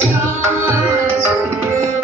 stars.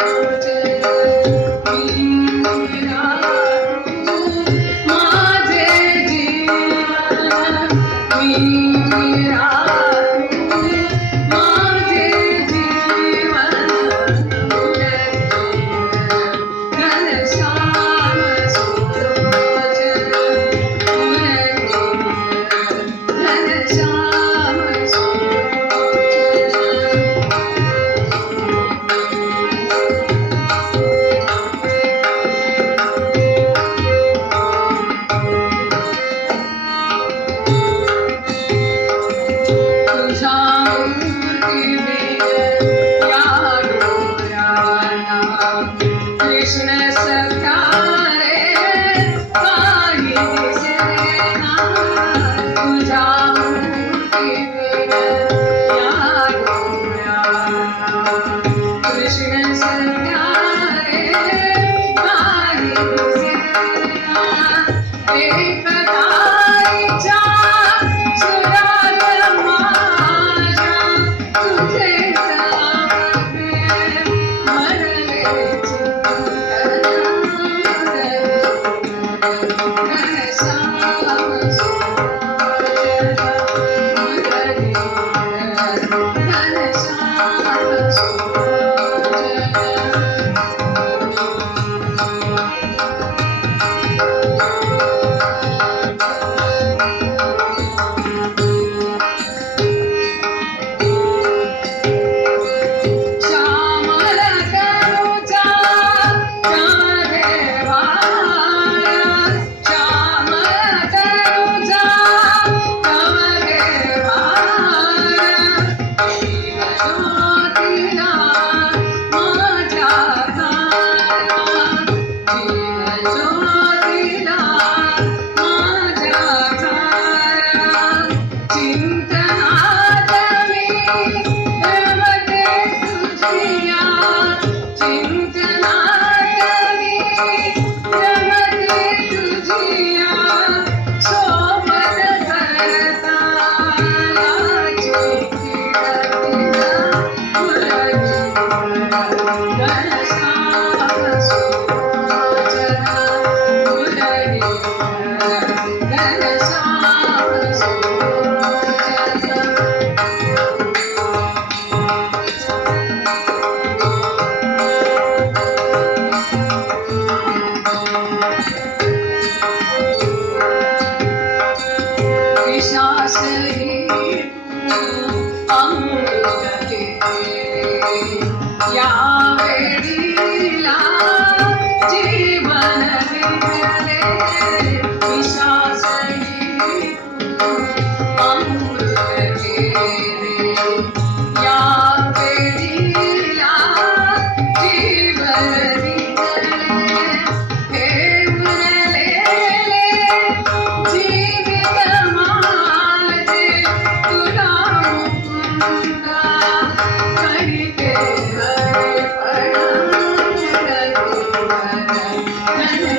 Thank you.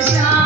Shine.